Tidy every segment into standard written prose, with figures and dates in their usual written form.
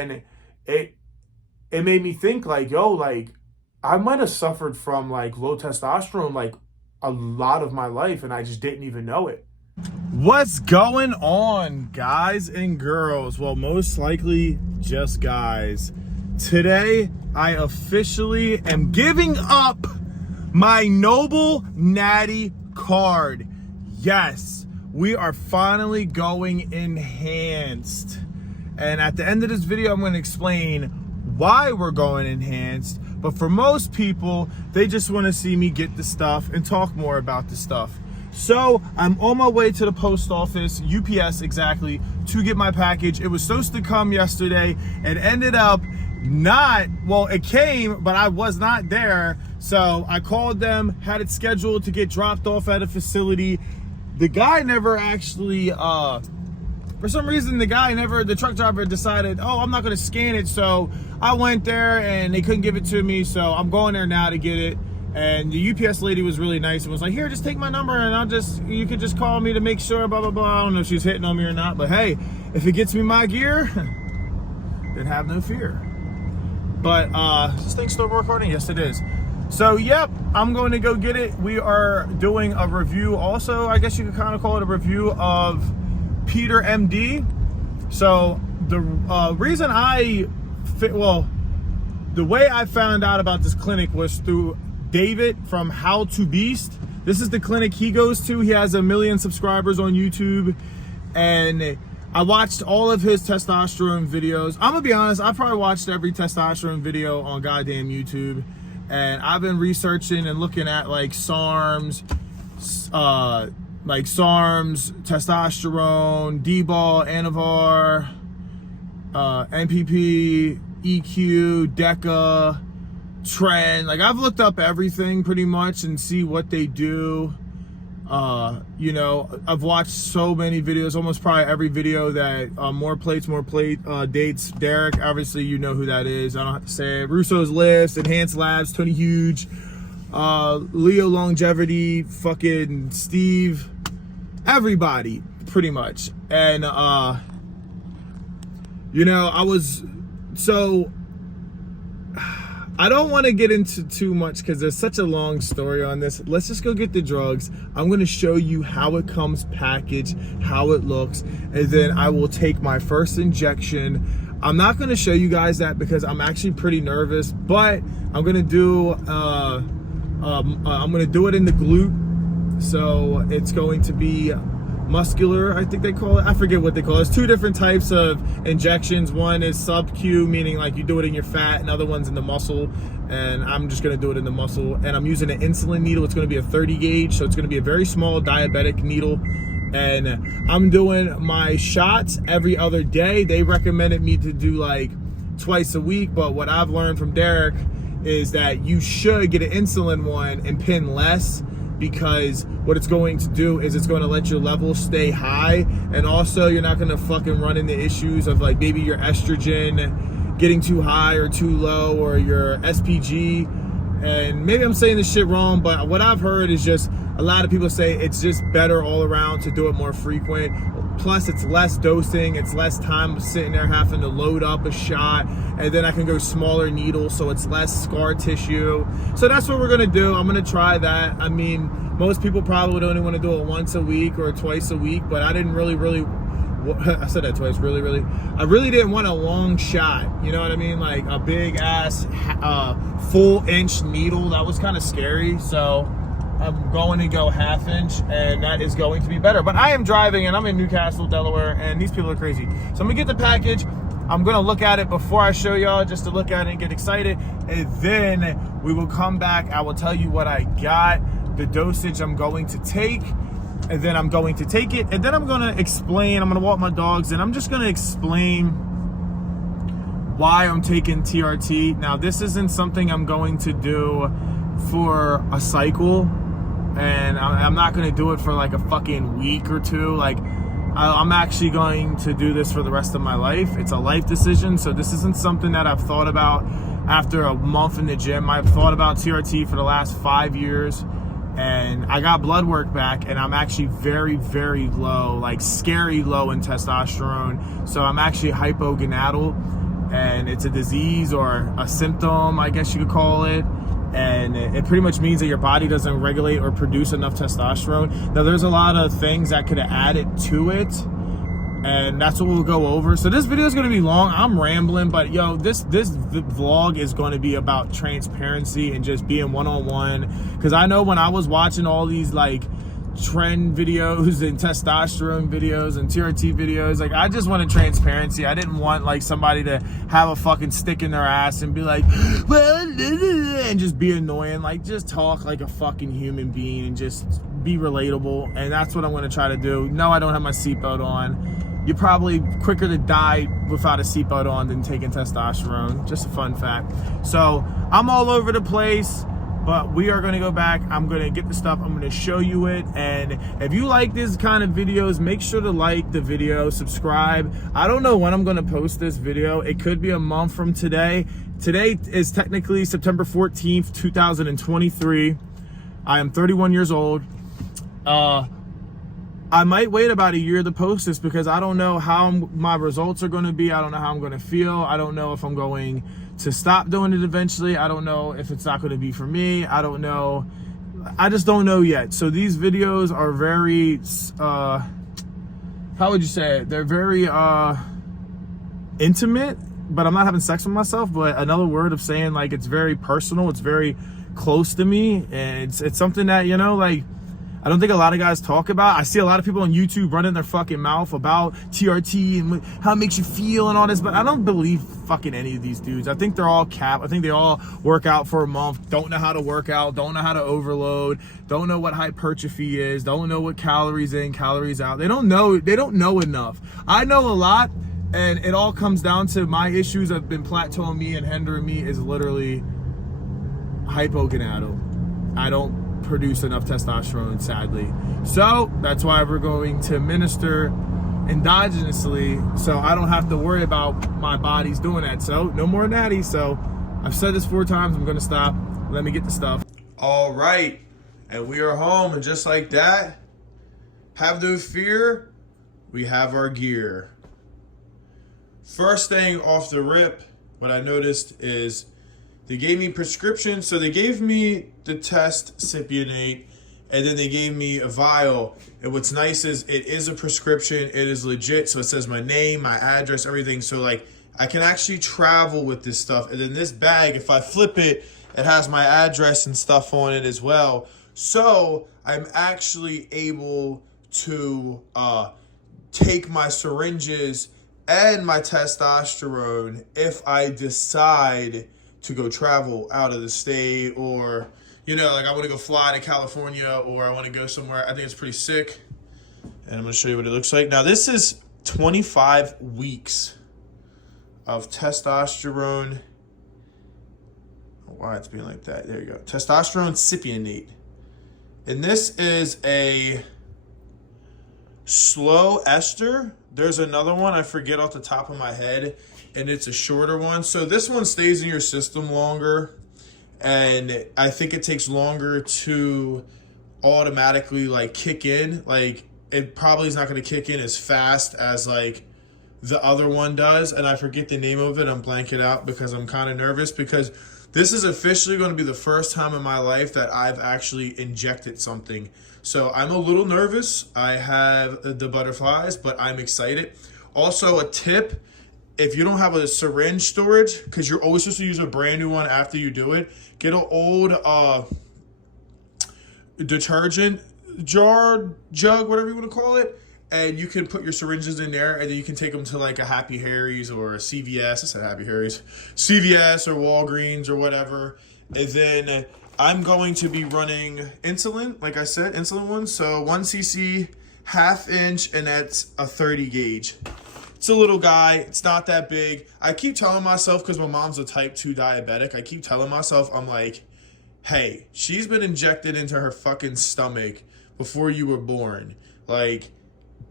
And it made me think like, yo, like I might have suffered from like low testosterone like a lot of my life and I just didn't even know it. What's going on, guys and girls? Well, most likely just guys. Today, I officially am giving up my Noble Natty card. Yes, we are finally going enhanced. And at the end of this video, I'm going to explain why we're going enhanced. But for most people, they just want to see me get the stuff and talk more about the stuff. So I'm on my way to the post office, UPS exactly, to get my package. It was supposed to come yesterday. It ended up not, well, it came, but I was not there. So I called them, had it scheduled to get dropped off at a facility. The guy never actually, for some reason, the truck driver decided, oh, I'm not going to scan it. So I went there and they couldn't give it to me. So I'm going there now to get it. And the UPS lady was really nice and was like, here, just take my number and you could just call me to make sure, blah, blah, blah. I don't know if she's hitting on me or not, but hey, if it gets me my gear, then have no fear. But is this thing still recording? Yes, it is. So, yep, I'm going to go get it. We are doing a review also. I guess you could kind of call it a review of Peter MD. So the reason the way I found out about this clinic was through David from How to Beast. This is the clinic he goes to. He has 1 million subscribers on YouTube, and I watched all of his testosterone videos. I'm gonna be honest, I probably watched every testosterone video on goddamn YouTube, and I've been researching and looking at like SARMs, testosterone, D-ball, Anavar, NPP, EQ, DECA, Trend. Like, I've looked up everything pretty much and see what they do. You know, I've watched so many videos, almost probably every video that more plate dates. Derek, obviously you know who that is, I don't have to say it. Russo's Lifts, Enhanced Labs, Tony Huge, Leo Longevity, fucking Steve, everybody pretty much. And you know, I don't want to get into too much because there's such a long story on this. Let's just go get the drugs. I'm going to show you how it comes packaged, how it looks, and then I will take my first injection. I'm not going to show you guys that because I'm actually pretty nervous, but I'm going to do it in the glute. So it's going to be muscular, I think they call it. I forget what they call it. There's two different types of injections. One is sub-Q, meaning like you do it in your fat, and other one's in the muscle. And I'm just gonna do it in the muscle. And I'm using an insulin needle. It's gonna be a 30 gauge, so it's gonna be a very small diabetic needle. And I'm doing my shots every other day. They recommended me to do like twice a week, but what I've learned from Derek is that you should get an insulin one and pin less, because what it's going to do is it's going to let your levels stay high, and also you're not going to fucking run into issues of like maybe your estrogen getting too high or too low, or your SPG. And maybe I'm saying this shit wrong, but what I've heard is just a lot of people say it's just better all around to do it more frequent. Plus it's less dosing, it's less time sitting there having to load up a shot, and then I can go smaller needles, so it's less scar tissue. So that's what we're gonna do. I'm gonna try that. I mean, most people probably only want to do it once a week or twice a week, but I didn't really I said that twice, really I really didn't want a long shot, you know what I mean, like a big ass full inch needle. That was kind of scary, so I'm going to go half-inch, and that is going to be better. But I am driving, and I'm in Newcastle, Delaware, and these people are crazy. So I'm gonna get the package. I'm gonna look at it before I show y'all, just to look at it and get excited, and then we will come back. I will tell you what I got, the dosage I'm going to take, and then I'm going to take it, and then I'm gonna explain. I'm gonna walk my dogs, and I'm just gonna explain why I'm taking TRT. Now, this isn't something I'm going to do for a cycle, and I'm not going to do it for like a fucking week or two. Like, I'm actually going to do this for the rest of my life. It's a life decision, so this isn't something that I've thought about after a month in the gym. I've thought about TRT for the last 5 years, and I got blood work back, and I'm actually very, very low, like scary low in testosterone. So I'm actually hypogonadal, and it's a disease or a symptom, I guess you could call it. And it pretty much means that your body doesn't regulate or produce enough testosterone. Now, there's a lot of things that could have added to it, and that's what we'll go over. So this video is going to be long. I'm rambling, but yo, this vlog is going to be about transparency and just being one-on-one. Because I know when I was watching all these like trend videos and testosterone videos and TRT videos, like I just wanted transparency. I didn't want like somebody to have a fucking stick in their ass and be like, well, and just be annoying. Like, just talk like a fucking human being and just be relatable. And that's what I'm going to try to do. No, I don't have my seatbelt on. You're probably quicker to die without a seatbelt on than taking testosterone. Just a fun fact. So I'm all over the place, but we are going to go back. I'm going to get the stuff. I'm going to show you it. And if you like this kind of videos, make sure to like the video, subscribe. I don't know when I'm going to post this video. It could be a month from today. Today is technically September 14th, 2023. I am 31 years old. I might wait about a year to post this because I don't know how my results are going to be. I don't know how I'm going to feel. I don't know if I'm going to stop doing it eventually. I don't know if it's not going to be for me. I don't know. I just don't know yet. So these videos are very, how would you say it? They're very intimate, but I'm not having sex with myself. But another word of saying like it's very personal. It's very close to me. And it's something that, you know, like, I don't think a lot of guys talk about. I see a lot of people on YouTube running their fucking mouth about TRT and how it makes you feel and all this, but I don't believe fucking any of these dudes. I think they're all cap. I think they all work out for a month, don't know how to work out, don't know how to overload, don't know what hypertrophy is, don't know what calories in, calories out. They don't know enough. I know a lot, and it all comes down to my issues that have been plateauing me and hindering me is literally hypogonadal. I don't produce enough testosterone, sadly. So that's why we're going to administer endogenously so I don't have to worry about my body's doing that. So no more natty. So I've said this 4 times. I'm going to stop. Let me get the stuff. All right. And we are home. And just like that, have no fear. We have our gear. First thing off the rip, what I noticed is they gave me prescription. So they gave me the Testosterone, and then they gave me a vial. And what's nice is it is a prescription. It is legit. So it says my name, my address, everything. So like I can actually travel with this stuff. And then this bag, if I flip it, it has my address and stuff on it as well. So I'm actually able to take my syringes and my testosterone if I decide to go travel out of the state, or, you know, like I want to go fly to California, or I want to go somewhere. I think it's pretty sick. And I'm going to show you what it looks like. Now, this is 25 weeks of testosterone. Why it's being like that. There you go. Testosterone cypionate. And this is a slow ester. There's another one I forget off the top of my head, and it's a shorter one. So this one stays in your system longer, and I think it takes longer to automatically like kick in. Like it probably is not going to kick in as fast as like the other one does, and I forget the name of it. I'm blanking out because I'm kind of nervous, because this is officially going to be the first time in my life that I've actually injected something. So I'm a little nervous. I have the butterflies, but I'm excited. Also, a tip, if you don't have a syringe storage, because you're always supposed to use a brand new one after you do it, get an old detergent jar, jug, whatever you want to call it, and you can put your syringes in there, and then you can take them to like a Happy Harry's or a CVS. I said Happy Harry's. CVS or Walgreens or whatever. And then I'm going to be running insulin, like I said, insulin one. So 1 cc, ½ inch, and that's a 30 gauge. It's a little guy. It's not that big. I keep telling myself, because my mom's a type 2 diabetic, I keep telling myself, I'm like, hey, she's been injected into her fucking stomach before you were born. Like,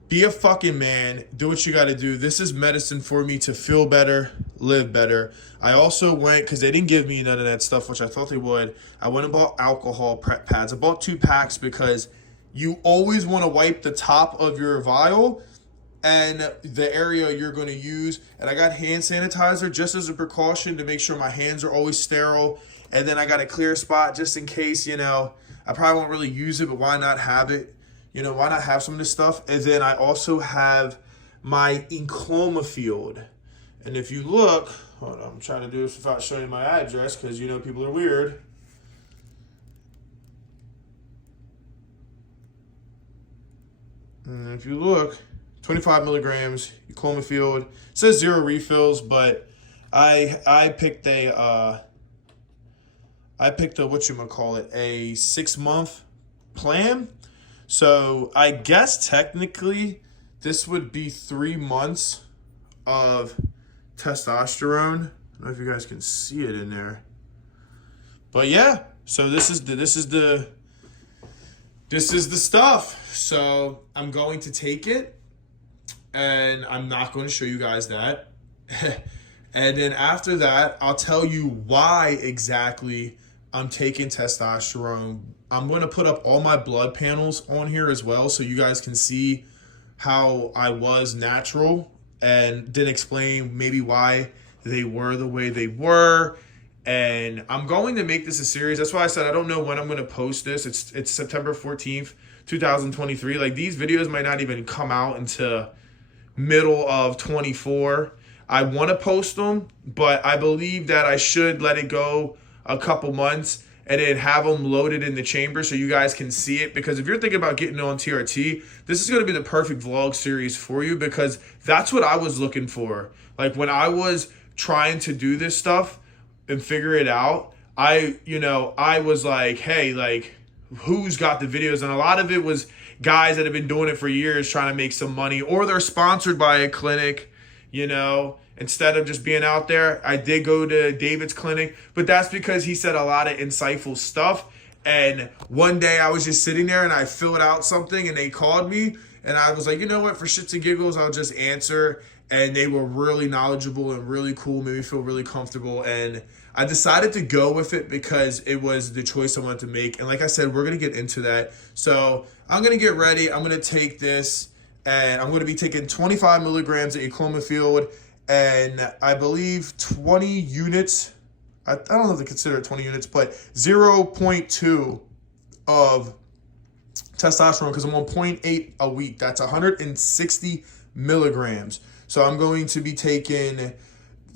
be a fucking man. Do what you got to do. This is medicine for me to feel better, live better. I also went, because they didn't give me none of that stuff, which I thought they would. I went and bought alcohol prep pads. I bought 2 packs because you always want to wipe the top of your vial and the area you're going to use. And I got hand sanitizer just as a precaution to make sure my hands are always sterile. And then I got a clear spot just in case, you know, I probably won't really use it, but why not have it? You know, why not have some of this stuff? And then I also have my encloma field. And if you look, hold on, I'm trying to do this without showing you my address because, you know, people are weird. And if you look, 25 milligrams, encloma field. It says 0 refills, but I picked a whatchamacallit, a 6-month plan. So I guess technically this would be 3 months of testosterone. I don't know if you guys can see it in there. But yeah, so this is the stuff. So I'm going to take it, and I'm not going to show you guys that. And then after that, I'll tell you why exactly I'm taking testosterone. I'm going to put up all my blood panels on here as well so you guys can see how I was natural, and then explain maybe why they were the way they were. And I'm going to make this a series. That's why I said I don't know when I'm going to post this. It's September 14th, 2023. Like, these videos might not even come out until middle of 24. I want to post them, but I believe that I should let it go a couple months and then have them loaded in the chamber so you guys can see it. Because if you're thinking about getting on TRT, this is going to be the perfect vlog series for you, because that's what I was looking for. Like, when I was trying to do this stuff and figure it out, I was like, hey, like, who's got the videos? And a lot of it was guys that have been doing it for years trying to make some money, or they're sponsored by a clinic, you know. Instead of just being out there, I did go to David's clinic, but that's because he said a lot of insightful stuff. And one day I was just sitting there and I filled out something and they called me, and I was like, you know what, for shits and giggles, I'll just answer. And they were really knowledgeable and really cool, made me feel really comfortable. And I decided to go with it because it was the choice I wanted to make. And like I said, we're going to get into that. So I'm going to get ready. I'm going to take this, and I'm going to be taking 25 milligrams of Clomifield, and I believe 20 units. I don't know if they consider it 20 units, but 0.2 of testosterone, because I'm on 0.8 a week. That's 160 milligrams. So I'm going to be taking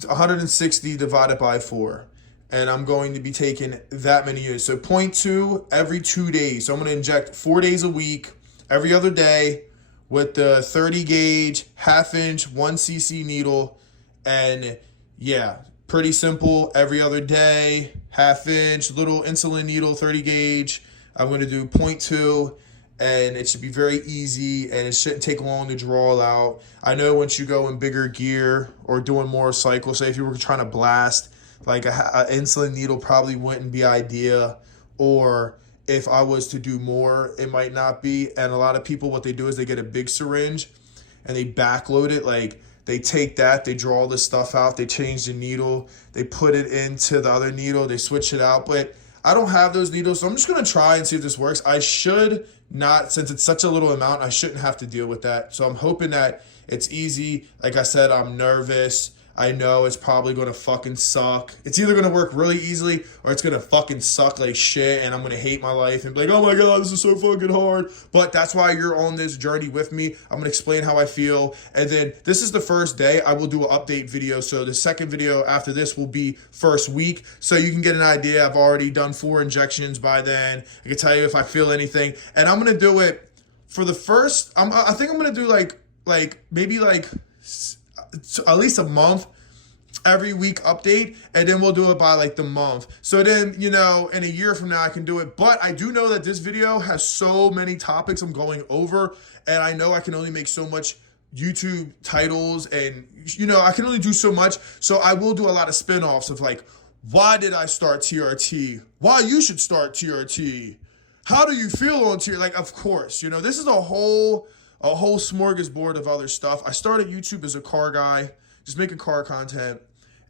160 divided by 4. And I'm going to be taking that many units. So 0.2 every 2 days. So I'm going to inject 4 days a week, every other day, with the 30 gauge, half-inch, 1 cc needle. And yeah, pretty simple. Every other day, half-inch, little insulin needle, 30 gauge. I'm going to do 0.2. And it should be very easy, and it shouldn't take long to draw out. I know once you go in bigger gear or doing more cycles, say if you were trying to blast, like a insulin needle probably wouldn't be ideal. Or if I was to do more, it might not be. And a lot of people, what they do is they get a big syringe and they backload it. Like, they take that, they draw the stuff out, they change the needle, they put it into the other needle, they switch it out. But I don't have those needles, so I'm just going to try and see if this works. I should not, since it's such a little amount, I shouldn't have to deal with that. So I'm hoping that it's easy. Like I said, I'm nervous. I know it's probably going to fucking suck. It's either going to work really easily or it's going to fucking suck like shit, and I'm going to hate my life and be like, oh my God, this is so fucking hard. But that's why you're on this journey with me. I'm going to explain how I feel. And then this is the first day. I will do an update video. So the second video after this will be first week. So you can get an idea. I've already done 4 injections by then. I can tell you if I feel anything. And I'm going to do it for the first, I think I'm going to do maybe at least a month, every week update, and then we'll do it by like the month. So then, you know, in a year from now I can do it. But I do know that this video has so many topics I'm going over, and I know I can only make so much YouTube titles, and you know, I can only do so much. So I will do a lot of spin-offs of like, why did I start TRT? Why you should start TRT? How do you feel on TRT? Like, of course, you know, this is a whole smorgasbord of other stuff. I started YouTube as a car guy, just making car content.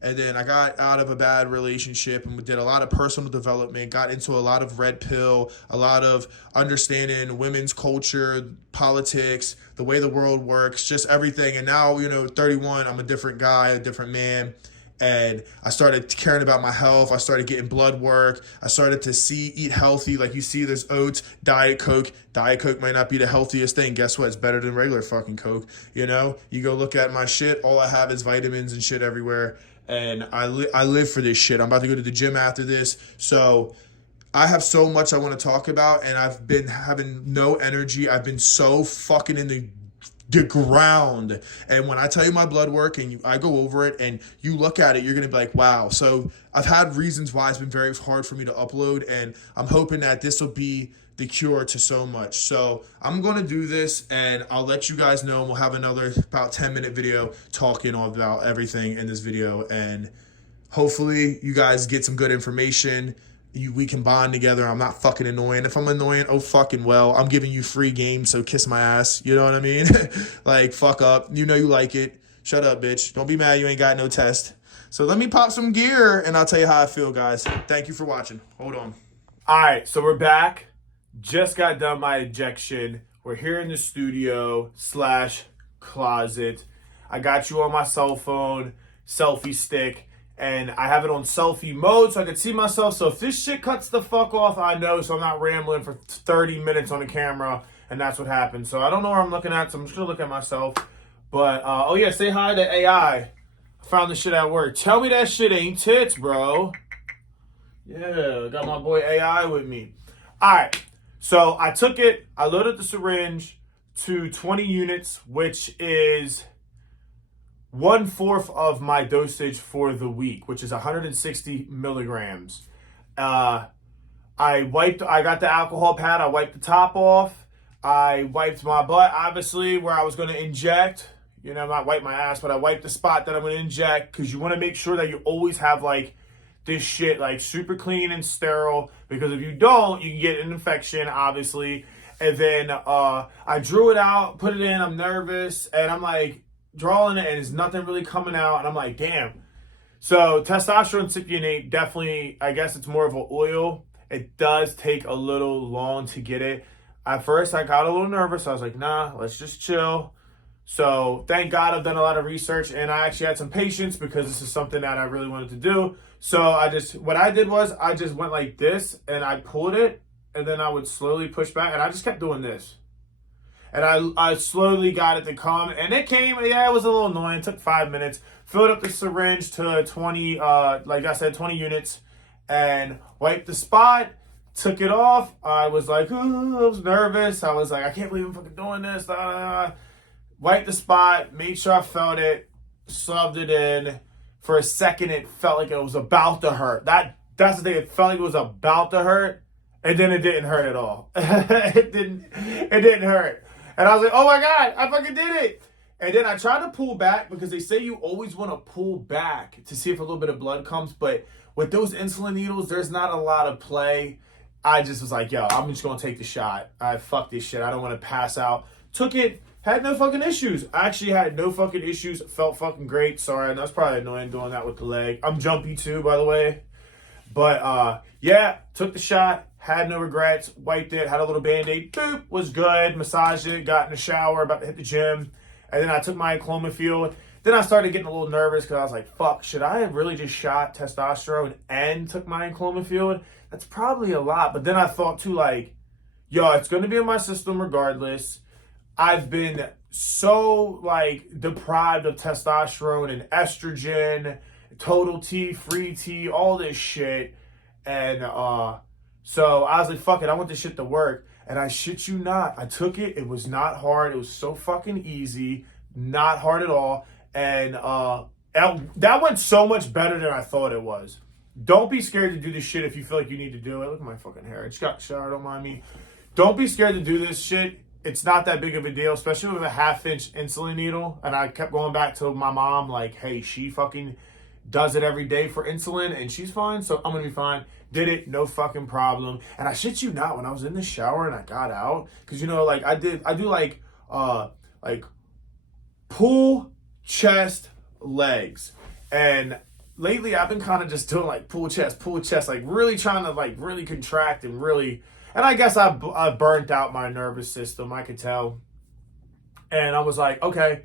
And then I got out of a bad relationship and did a lot of personal development, got into a lot of red pill, a lot of understanding women's culture, politics, the way the world works, just everything. And now, 31, I'm a different guy, a different man. And I started caring about my health. I started getting blood work. I started to eat healthy. Like you see this oats, Diet Coke. Diet Coke might not be the healthiest thing. Guess what? It's better than regular fucking Coke. You go look at my shit. All I have is vitamins and shit everywhere. And I live for this shit. I'm about to go to the gym after this. So I have so much I want to talk about. And I've been having no energy. I've been so fucking in the ground. And when I tell you my blood work and I go over it and you look at it, you're going to be like, wow. So I've had reasons why it's been very hard for me to upload, and I'm hoping that this will be the cure to so much. So I'm going to do this and I'll let you guys know, and we'll have another about 10-minute video talking about everything in this video. And hopefully you guys get some good information. We can bond together. I'm not fucking annoying. If I'm annoying, oh fucking well. I'm giving you free game, so kiss my ass. You know what I mean? Like, fuck up. You know you like it. Shut up, bitch. Don't be mad you ain't got no test. So let me pop some gear, and I'll tell you how I feel, guys. Thank you for watching. Hold on. All right, so we're back. Just got done my injection. We're here in the studio / closet. I got you on my cell phone, selfie stick. And I have it on selfie mode so I can see myself. So if this shit cuts the fuck off, I know, so I'm not rambling for 30 minutes on the camera. And that's what happened. So I don't know where I'm looking at, so I'm just going to look at myself. But, oh yeah, say hi to AI. I found this shit at work. Tell me that shit ain't tits, bro. Yeah, got my boy AI with me. All right, so I took it. I loaded the syringe to 20 units, which is 1/4 of my dosage for the week, which is 160 milligrams. I got the alcohol pad. I wiped the top off. I wiped my butt, obviously, where I was going to inject. Not wipe my ass, but I wiped the spot that I'm going to inject, because you want to make sure that you always have, like, this shit, like, super clean and sterile, because if you don't, you can get an infection, obviously. And then I drew it out, put it in. I'm nervous, and I'm like, drawing it, and there's nothing really coming out, and I'm like, damn. So testosterone cypionate, definitely, I guess it's more of an oil. It does take a little long to get it. At first I got a little nervous. I was like, nah, let's just chill. So thank God I've done a lot of research, and I actually had some patience, because this is something that I really wanted to do. So what I did was I just went like this, and I pulled it, and then I would slowly push back, and I just kept doing this. And I slowly got it to come. And it came. Yeah, it was a little annoying. It took 5 minutes. Filled up the syringe to 20, like I said, 20 units. And wiped the spot. Took it off. I was like, ooh, I was nervous. I was like, I can't believe I'm fucking doing this. Wiped the spot. Made sure I felt it. Subbed it in. For a second, it felt like it was about to hurt. That's the thing. It felt like it was about to hurt. And then it didn't hurt at all. It didn't hurt. And I was like, oh my God, I fucking did it. And then I tried to pull back, because they say you always want to pull back to see if a little bit of blood comes. But with those insulin needles, there's not a lot of play. I just was like, yo, I'm just going to take the shot. Fuck this shit. I don't want to pass out. Took it. Had no fucking issues. I actually had no fucking issues. Felt fucking great. Sorry, that's probably annoying doing that with the leg. I'm jumpy too, by the way. But yeah, took the shot. Had no regrets, wiped it, had a little Band-Aid, boop, was good, massaged it, got in the shower, about to hit the gym. And then I took my clomiphene. Then I started getting a little nervous, because I was like, fuck, should I have really just shot testosterone and took my clomiphene? That's probably a lot. But then I thought too, like, yo, it's going to be in my system regardless. I've been so, like, deprived of testosterone and estrogen, total T, free T, all this shit. And, so I was like, fuck it, I want this shit to work. And I shit you not, I took it. It was not hard. It was so fucking easy. Not hard at all. And that went so much better than I thought it was. Don't be scared to do this shit if you feel like you need to do it. Look at my fucking hair. I just got showered, don't mind me. Don't be scared to do this shit. It's not that big of a deal, especially with a 1/2-inch insulin needle. And I kept going back to my mom, like, hey, she fucking does it every day for insulin, and she's fine, so I'm gonna be fine. Did it, no fucking problem. And I shit you not, when I was in the shower and I got out, because like I do like pull, chest, legs, and lately I've been kind of just doing like pull chest, like really trying to like really contract and really, and I guess I burnt out my nervous system. I could tell. And I was like, okay.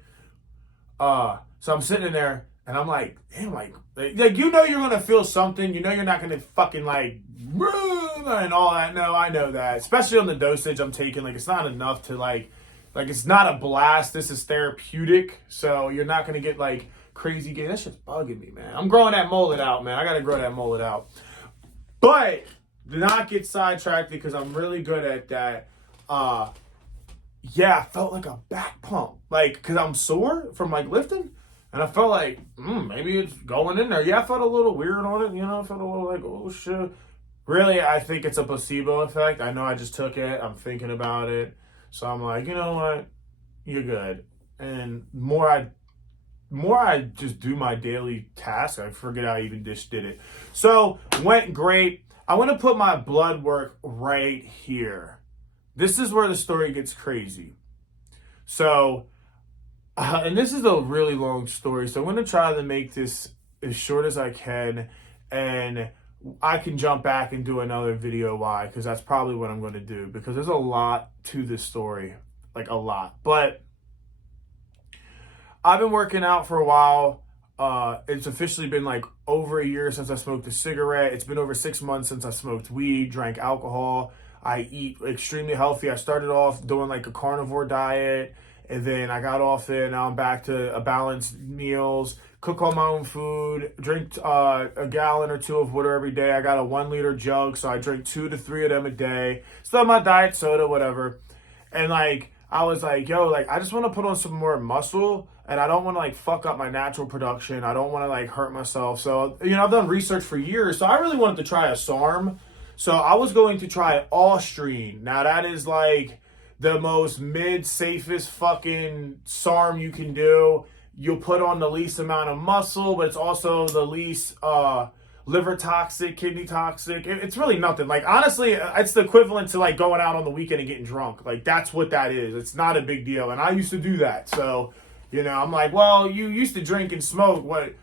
So I'm sitting in there and I'm like, damn, like you know you're gonna feel something. You know you're not gonna fucking like and all that. No, I know that. Especially on the dosage I'm taking, like it's not enough to like it's not a blast. This is therapeutic, so you're not gonna get like crazy gain. That shit's bugging me, man. I'm growing that mullet out, man. I gotta grow that mullet out. But do not get sidetracked because I'm really good at that. Yeah, I felt like a back pump, like because I'm sore from like lifting. And I felt like, maybe it's going in there. Yeah, I felt a little weird on it, I felt a little like, oh shit. Really, I think it's a placebo effect. I know I just took it. I'm thinking about it. So I'm like, you know what? You're good. And more I just do my daily tasks, I forget I even just did it. So, went great. I want to put my blood work right here. This is where the story gets crazy. So, and this is a really long story, so I'm going to try to make this as short as I can, and I can jump back and do another video why, because that's probably what I'm going to do, because there's a lot to this story, like a lot. But I've been working out for a while. It's officially been like over a year since I smoked a cigarette. It's been over 6 months since I smoked weed, drank alcohol. I eat extremely healthy. I started off doing like a carnivore diet, and then I got off it. Now I'm back to a balanced meals, cook all my own food, drink a gallon or two of water every day. I got a 1 liter jug, so I drink 2 to 3 of them a day. Still my diet soda, whatever. And like, I was like, yo, like, I just want to put on some more muscle, and I don't want to like fuck up my natural production. I don't want to like hurt myself. So, I've done research for years. So I really wanted to try a SARM. So I was going to try Austrine. Now that is like the most safest fucking SARM you can do. You'll put on the least amount of muscle, but it's also the least liver toxic, kidney toxic. It's really nothing. Like, honestly, it's the equivalent to like going out on the weekend and getting drunk. Like, that's what that is. It's not a big deal. And I used to do that. So, I'm like, well, you used to drink and smoke. What?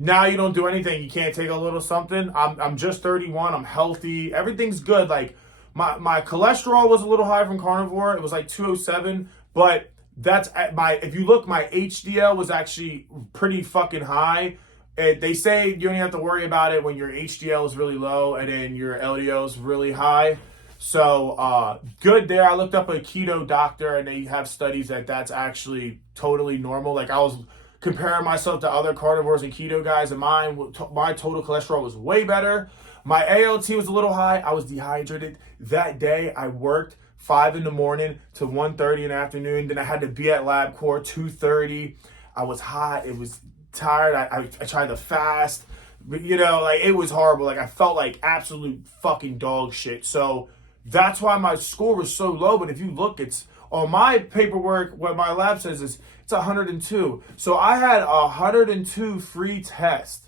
Now you don't do anything. You can't take a little something. I'm just 31. I'm healthy. Everything's good. Like, my cholesterol was a little high from carnivore. It was like 207, but that's at if you look, my HDL was actually pretty fucking high. They say you don't have to worry about it when your HDL is really low and then your LDL is really high. So good there. I looked up a keto doctor, and they have studies that's actually totally normal. Like, I was comparing myself to other carnivores and keto guys, and my total cholesterol was way better. My ALT was a little high. I was dehydrated. That day I worked 5 in the morning to 1:30 in the afternoon. Then I had to be at LabCorp 2:30. I was hot. It was tired. I tried to fast. But, like, it was horrible. Like, I felt like absolute fucking dog shit. So that's why my score was so low. But if you look, it's on my paperwork, what my lab says is it's 102. So I had 102 free tests.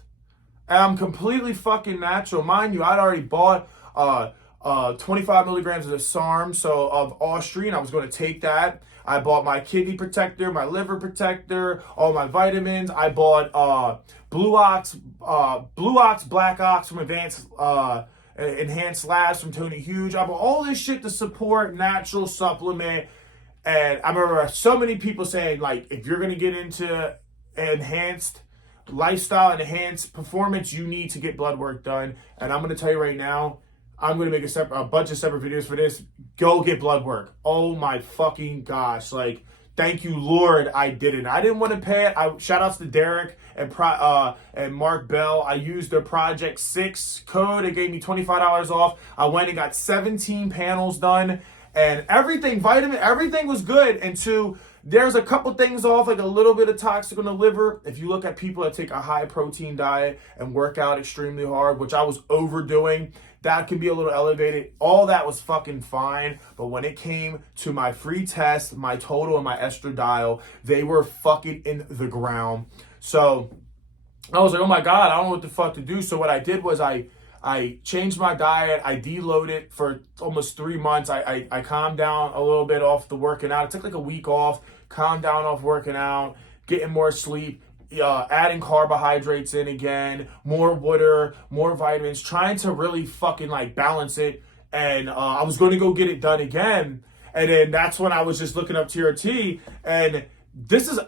And I'm completely fucking natural. Mind you, I'd already bought 25 milligrams of the SARM, so of Austrine. I was going to take that. I bought my kidney protector, my liver protector, all my vitamins. I bought Blue Ox, Black Ox from Enhanced Labs from Tony Huge. I bought all this shit to support natural supplement. And I remember so many people saying, like, if you're going to get into enhanced lifestyle and enhanced performance, you need to get blood work done. And I'm going to tell you right now, I'm going to make a bunch of separate videos for this. Go get blood work. Oh my fucking gosh. Like, thank you, Lord, I didn't. I didn't want to pay it. Shout outs to Derek and Mark Bell. I used their Project 6 code. It gave me $25 off. I went and got 17 panels done. And everything was good. And there's a couple things off, like a little bit of toxic on the liver. If you look at people that take a high protein diet and work out extremely hard, which I was overdoing, that can be a little elevated. All that was fucking fine. But when it came to my free test, my total and my estradiol, they were fucking in the ground. So I was like, oh my God, I don't know what the fuck to do. So what I did was I changed my diet. I deloaded for almost 3 months. I calmed down a little bit off the working out. It took like a week off, calmed down off working out, getting more sleep, adding carbohydrates in again, more water, more vitamins, trying to really fucking like balance it. And I was going to go get it done again. And then that's when I was just looking up TRT. And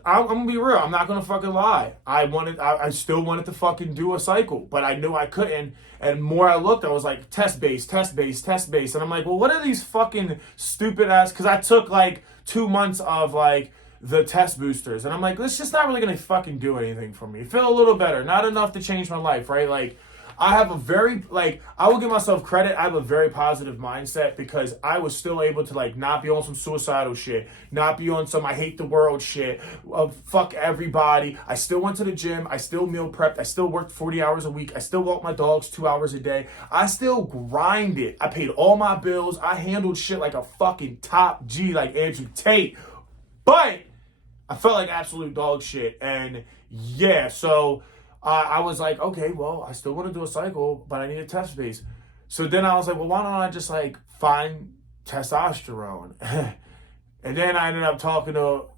I'm going to be real. I'm not going to fucking lie. I still wanted to fucking do a cycle, but I knew I couldn't. And more I looked, I was like, test base. And I'm like, well, what are these fucking stupid ass, because I took like 2 months of like the test boosters. And I'm like, it's just not really going to fucking do anything for me. Feel a little better. Not enough to change my life, right? Like, I have a very, like, I will give myself credit. I have a very positive mindset because I was still able to, like, not be on some suicidal shit, not be on some I hate the world shit, fuck everybody. I still went to the gym. I still meal prepped. I still worked 40 hours a week. I still walked my dogs 2 hours a day. I still grinded. I paid all my bills. I handled shit like a fucking top G, like Andrew Tate. But I felt like absolute dog shit. And yeah, so I was like, okay, well, I still want to do a cycle, but I need a test base. So then I was like, well, why don't I just like find testosterone? And then I ended up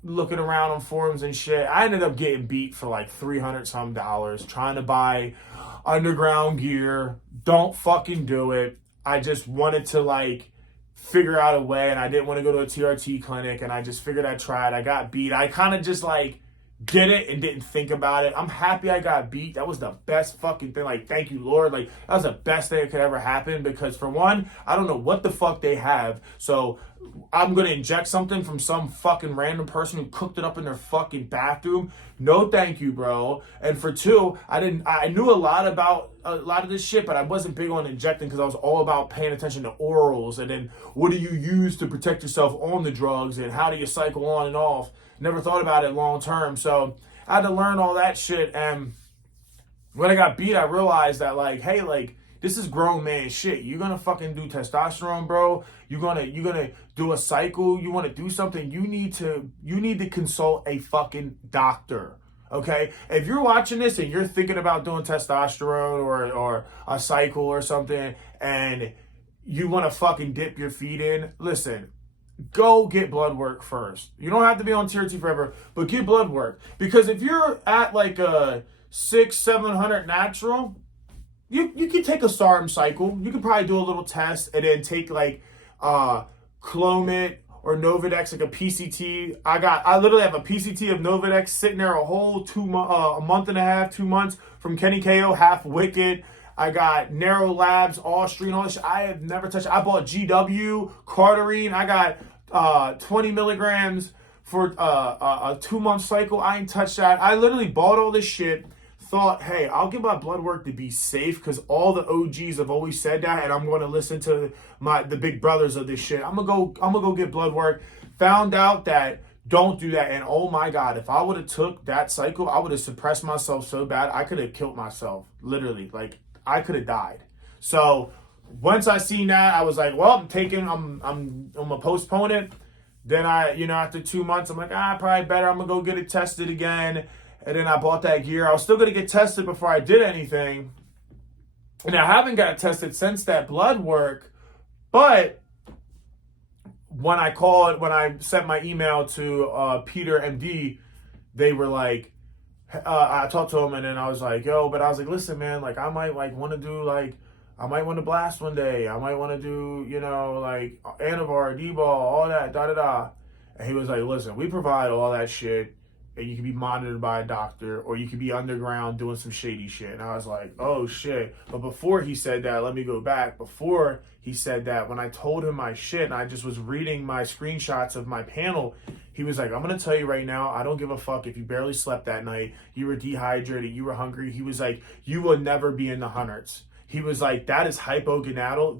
looking around on forums and shit. I ended up getting beat for like $300 some trying to buy underground gear. Don't fucking do it. I just wanted to like figure out a way, and I didn't want to go to a TRT clinic, and I just figured I'd try it. I got beat. I kind of just like did it and didn't think about it. I'm happy I got beat. That was the best fucking thing. Like, thank you, Lord. Like, that was the best thing that could ever happen because, for one, I don't know what the fuck they have. So I'm going to inject something from some fucking random person who cooked it up in their fucking bathroom. No, thank you, bro. And for two, I knew a lot of this shit, but I wasn't big on injecting because I was all about paying attention to orals and then what do you use to protect yourself on the drugs and how do you cycle on and off. Never thought about it long term. So I had to learn all that shit. And when I got beat, I realized that like, hey, like, this is grown man shit. You're gonna fucking do testosterone, bro. You're gonna do a cycle. You want to do something. You need to consult a fucking doctor. Okay? If you're watching this and you're thinking about doing testosterone or a cycle or something and you want to fucking dip your feet in, listen, go get blood work first. You don't have to be on TRT forever, but get blood work. Because if you're at like a 600-700 natural, you can take a SARM cycle. You can probably do a little test and then take like Clomid or Novadex, like a PCT. I literally have a PCT of Novadex sitting there a whole a month and a half, 2 months from Kenny KO, Half Wicked. I got Narrow Labs, Austrian, all this shit. I have never touched it. I bought GW, Carterine. I got 20 milligrams for a 2 month cycle. I ain't touched that. I literally bought all this shit. Thought, hey, I'll get my blood work to be safe because all the OGs have always said that, and I'm going to listen to the big brothers of this shit. I'm gonna go get blood work. Found out that don't do that, and oh my God, if I would have took that cycle, I would have suppressed myself so bad I could have killed myself. Literally, like I could have died. So once I seen that, I was like, well, I'm gonna postpone it. Then after 2 months, I'm like, probably better. I'm gonna go get it tested again. And then I bought that gear. I was still going to get tested before I did anything. And I haven't got tested since that blood work. But when I sent my email to Peter MD, they were like, I talked to him and then I was like, listen, man, like I might like want to do like, I might want to blast one day. I might want to do, like Anavar, D-ball, all that, da-da-da. And he was like, listen, we provide all that shit. And you can be monitored by a doctor, or you could be underground doing some shady shit. And I was like, oh shit. But before he said that, let me go back. Before he said that, when I told him my shit and I just was reading my screenshots of my panel, he was like, I'm going to tell you right now, I don't give a fuck if you barely slept that night, you were dehydrated, you were hungry. He was like, you will never be in the hundreds. He was like, that is hypogonadal.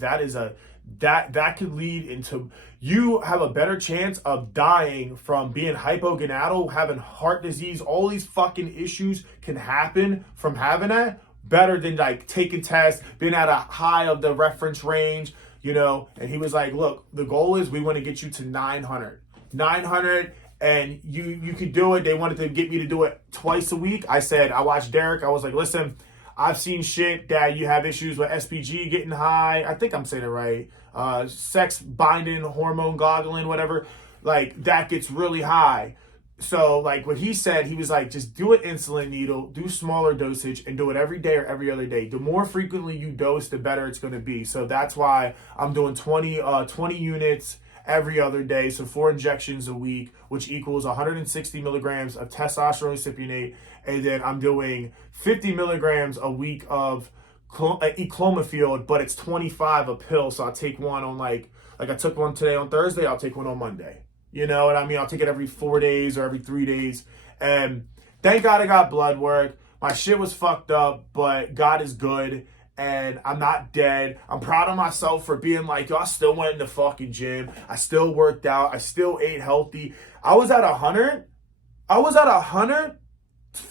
That could lead into, you have a better chance of dying from being hypogonadal, having heart disease, all these fucking issues can happen from having that, better than like taking tests, being at a high of the reference range, and he was like, look, the goal is we want to get you to 900, and you could do it. They wanted to get me to do it twice a week. I said, I watched Derek. I was like, listen, I've seen shit that you have issues with SPG getting high. I think I'm saying it right. Sex binding, hormone goggling, whatever. Like, that gets really high. So like what he said, he was like, just do an insulin needle, do smaller dosage, and do it every day or every other day. The more frequently you dose, the better it's going to be. So that's why I'm doing 20 units every other day. So 4 injections a week, which equals 160 milligrams of testosterone cypionate. And then I'm doing 50 milligrams a week of eclomifield, but it's 25 a pill. So I'll take one on like I took one today on Thursday, I'll take one on Monday. You know what I mean? I'll take it every 4 days or every 3 days. And thank God I got blood work. My shit was fucked up, but God is good. And I'm not dead. I'm proud of myself for being like, yo, I still went in the fucking gym. I still worked out. I still ate healthy. I was at 100. I was at 100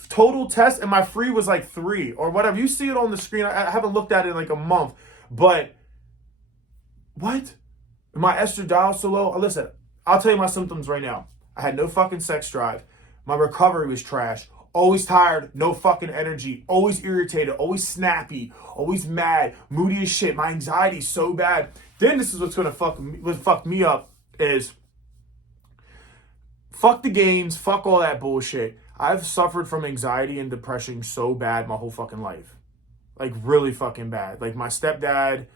total tests, and my free was like 3 or whatever. You see it on the screen. I haven't looked at it in like a month. But what? My estradiol so low? Listen, I'll tell you my symptoms right now. I had no fucking sex drive. My recovery was trash. Always tired, no fucking energy. Always irritated, always snappy, always mad, moody as shit. My anxiety's so bad. Then this is what's gonna fuck me up is fuck the gains, fuck all that bullshit. I've suffered from anxiety and depression so bad my whole fucking life. Like really fucking bad. Like my stepdad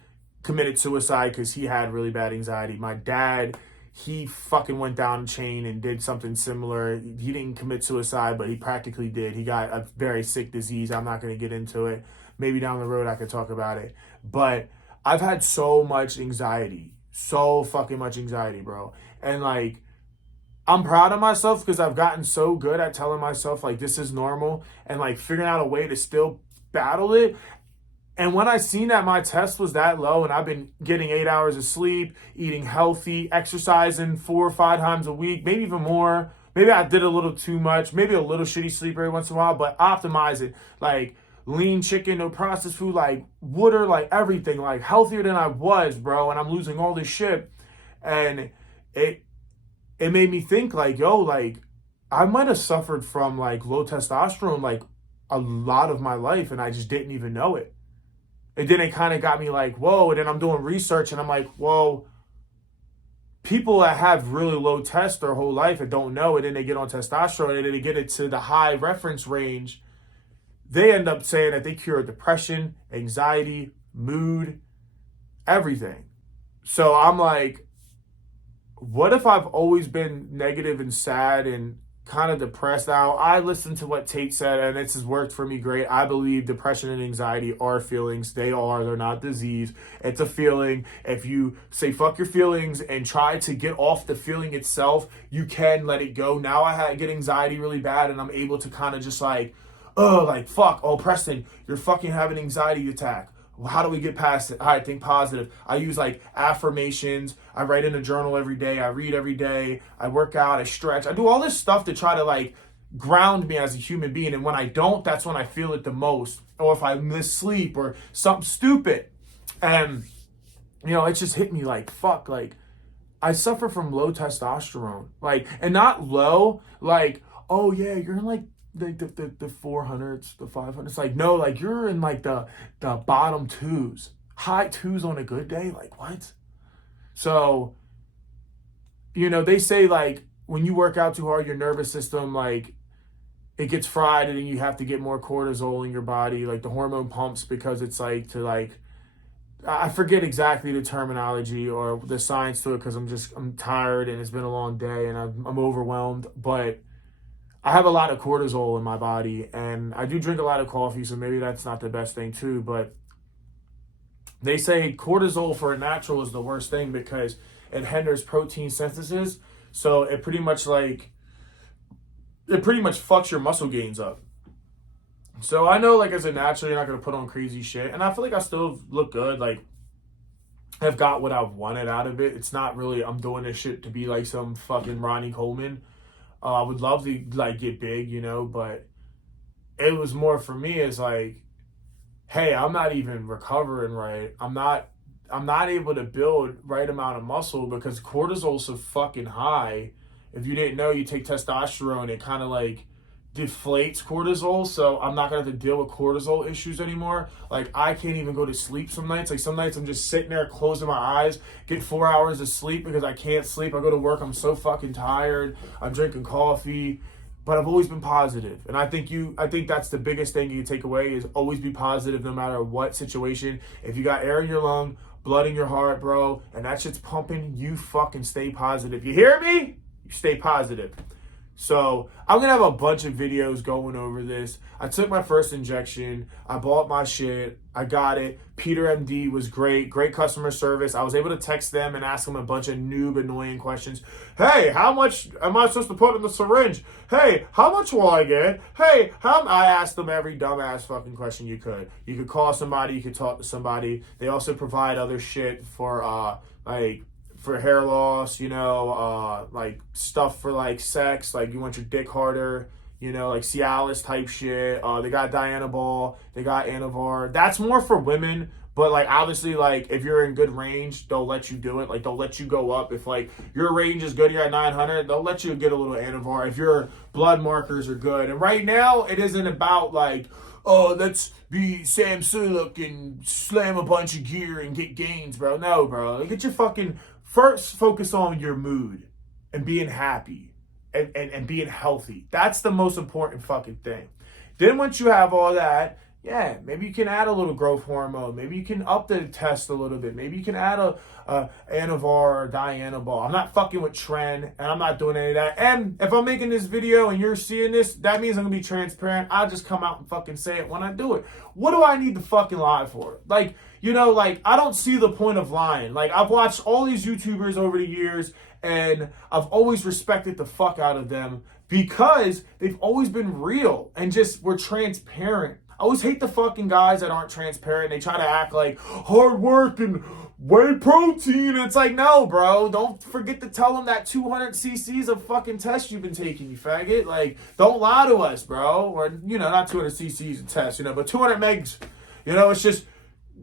committed suicide because he had really bad anxiety. My dad, he fucking went down the chain and did something similar. He didn't commit suicide, but he practically did. He got a very sick disease. I'm not going to get into it. Maybe down the road I could talk about it. But I've had so much anxiety. So fucking much anxiety, bro. And like, I'm proud of myself because I've gotten so good at telling myself like this is normal and like figuring out a way to still battle it. And when I seen that my test was that low and I've been getting 8 hours of sleep, eating healthy, exercising 4 or 5 times a week, maybe even more. Maybe I did a little too much, maybe a little shitty sleep every once in a while, but optimize it. Like lean chicken, no processed food, like water, like everything, like healthier than I was, bro. And I'm losing all this shit. And it made me think like, yo, like I might have suffered from like low testosterone like a lot of my life and I just didn't even know it. And then it kind of got me like, whoa. And then I'm doing research and I'm like, whoa, people that have really low test their whole life and don't know it, and they get on testosterone and then they get it to the high reference range, they end up saying that they cure depression, anxiety, mood, everything. So I'm like, what if I've always been negative and sad and kind of depressed? Now, I listened to what Tate said, and this has worked for me great. I believe depression and anxiety are feelings. They're not disease. It's a feeling. If you say fuck your feelings and try to get off the feeling itself, you can let it go. Now I get anxiety really bad, and I'm able to kind of just like, oh, like, fuck, oh, Preston, you're fucking having an anxiety attack. How do we get past it? All right, think positive. I use like affirmations. I write in a journal every day. I read every day. I work out. I stretch. I do all this stuff to try to like ground me as a human being. And when I don't, that's when I feel it the most. Or if I miss sleep or something stupid. And, you know, it just hit me like, fuck, like I suffer from low testosterone. Like, and not low, like, oh yeah, you're in like the 400s, the 500s. It's like, no, like you're in like the bottom 2s, high 2s on a good day. Like what? So, you know, they say like when you work out too hard, your nervous system, like it gets fried and then you have to get more cortisol in your body, like the hormone pumps, because it's like to like, I forget exactly the terminology or the science to it because I'm tired and it's been a long day and I'm overwhelmed, but I have a lot of cortisol in my body and I do drink a lot of coffee, so maybe that's not the best thing too, but they say cortisol for a natural is the worst thing because it hinders protein synthesis. So it pretty much fucks your muscle gains up. So I know like as a natural, you're not going to put on crazy shit. And I feel like I still look good. Like I've got what I've wanted out of it. It's not really, I'm doing this shit to be like some fucking Ronnie Coleman. I would love to like get big, you know, but it was more for me as like, hey, I'm not even recovering right. I'm not able to build right amount of muscle because cortisol's so fucking high. If you didn't know, you take testosterone, it kind of like deflates cortisol, so I'm not gonna have to deal with cortisol issues anymore. Like, I can't even go to sleep some nights. Like, some nights I'm just sitting there closing my eyes, get 4 hours of sleep because I can't sleep. I go to work, I'm so fucking tired, I'm drinking coffee, but I've always been positive. And I think that's the biggest thing you can take away, is always be positive no matter what situation. If you got air in your lung, blood in your heart, bro, and that shit's pumping, you fucking stay positive. You hear me? You stay positive. So I'm going to have a bunch of videos going over this. I took my first injection. I bought my shit. I got it. Peter MD was great. Great customer service. I was able to text them and ask them a bunch of noob annoying questions. Hey, how much am I supposed to put in the syringe? Hey, how much will I get? Hey, I asked them every dumbass fucking question you could. You could call somebody. You could talk to somebody. They also provide other shit for for hair loss, you know, like stuff for like sex, like you want your dick harder, you know, like Cialis type shit. They got Dianabol, they got Anavar. That's more for women, but like obviously, like if you're in good range, they'll let you do it. Like they'll let you go up. If like your range is good, you're at 900, they'll let you get a little Anavar if your blood markers are good. And right now, it isn't about like, oh, let's be Sam Sulek and slam a bunch of gear and get gains, bro. No, bro. Get your fucking... First, focus on your mood and being happy and being healthy. That's the most important fucking thing. Then once you have all that, yeah, maybe you can add a little growth hormone. Maybe you can up the test a little bit. Maybe you can add a Anavar or Dianabol. I'm not fucking with Tren, and I'm not doing any of that. And if I'm making this video and you're seeing this, that means I'm going to be transparent. I'll just come out and fucking say it when I do it. What do I need to fucking lie for? Like, you know, like, I don't see the point of lying. Like, I've watched all these YouTubers over the years, and I've always respected the fuck out of them because they've always been real and just were transparent. I always hate the fucking guys that aren't transparent. They try to act like hard work and whey protein. And it's like, no, bro. Don't forget to tell them that 200 cc's of fucking test you've been taking, you faggot. Like, don't lie to us, bro. Or, you know, not 200 cc's of test, you know, but 200 megs. You know, it's just...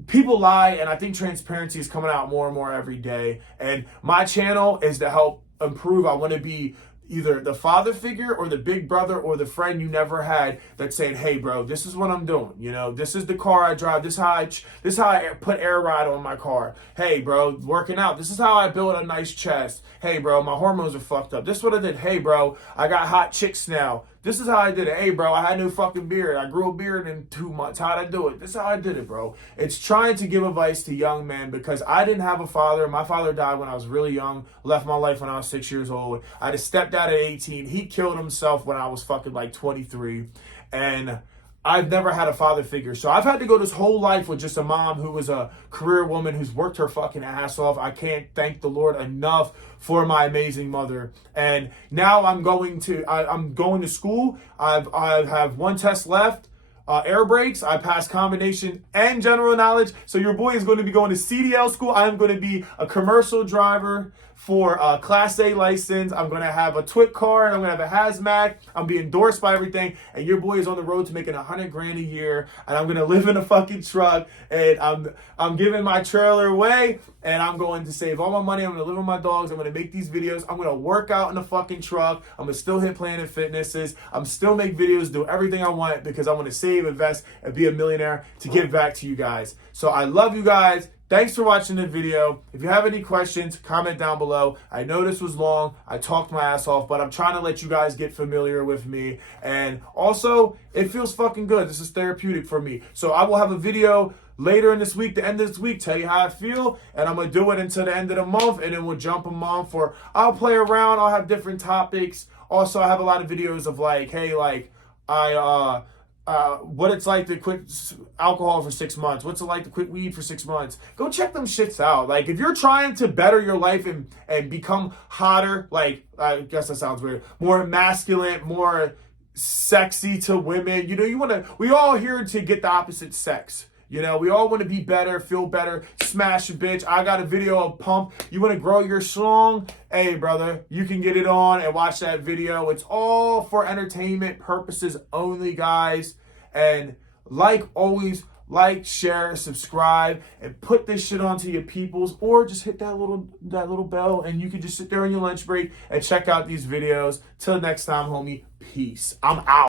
People lie, and I think transparency is coming out more and more every day. And my channel is to help improve. I want to be either the father figure or the big brother or the friend you never had that's saying, hey, bro, this is what I'm doing. You know, this is the car I drive. This is how I put air ride on my car. Hey, bro, working out. This is how I build a nice chest. Hey, bro, my hormones are fucked up. This is what I did. Hey, bro, I got hot chicks now. This is how I did it. Hey, bro, I had no fucking beard. I grew a beard in 2 months. How'd I do it? This is how I did it, bro. It's trying to give advice to young men because I didn't have a father. My father died when I was really young, left my life when I was 6 years old. I had a stepdad at 18. He killed himself when I was fucking like 23. And I've never had a father figure. So I've had to go this whole life with just a mom who was a career woman who's worked her fucking ass off. I can't thank the Lord enough for my amazing mother. And now I'm going to school. I have one test left. Air brakes. I passed combination and general knowledge. So your boy is going to be going to CDL school. I'm going to be a commercial driver for a Class A license. I'm going to have a TWIC card. I'm going to have a hazmat. I'm being endorsed by everything. And your boy is on the road to making $100 grand a year. And I'm going to live in a fucking truck. And I'm giving my trailer away. And I'm going to save all my money. I'm going to live with my dogs. I'm going to make these videos. I'm going to work out in the fucking truck. I'm going to still hit Planet Fitnesses. I'm still make videos, do everything I want because I want to save, invest, and be a millionaire to give back to you guys. So I love you guys. Thanks for watching the video. If you have any questions, comment down below. I know this was long. I talked my ass off, but I'm trying to let you guys get familiar with me. And also, it feels fucking good. This is therapeutic for me. So I will have a video later in this week, the end of this week, tell you how I feel. And I'm going to do it until the end of the month. And then we'll jump a month or I'll play around. I'll have different topics. Also, I have a lot of videos of like, hey, like, what it's like to quit alcohol for 6 months. What's it like to quit weed for 6 months? Go check them shits out. Like, if you're trying to better your life and become hotter, like, I guess that sounds weird, more masculine, more sexy to women, you know, we all here to get the opposite sex. You know, we all want to be better, feel better, smash a bitch. I got a video of Pump. You want to grow your schlong? Hey, brother, you can get it on and watch that video. It's all for entertainment purposes only, guys. And like always, like, share, subscribe, and put this shit onto your peoples, or just hit that little bell, and you can just sit there on your lunch break and check out these videos. Till next time, homie. Peace. I'm out.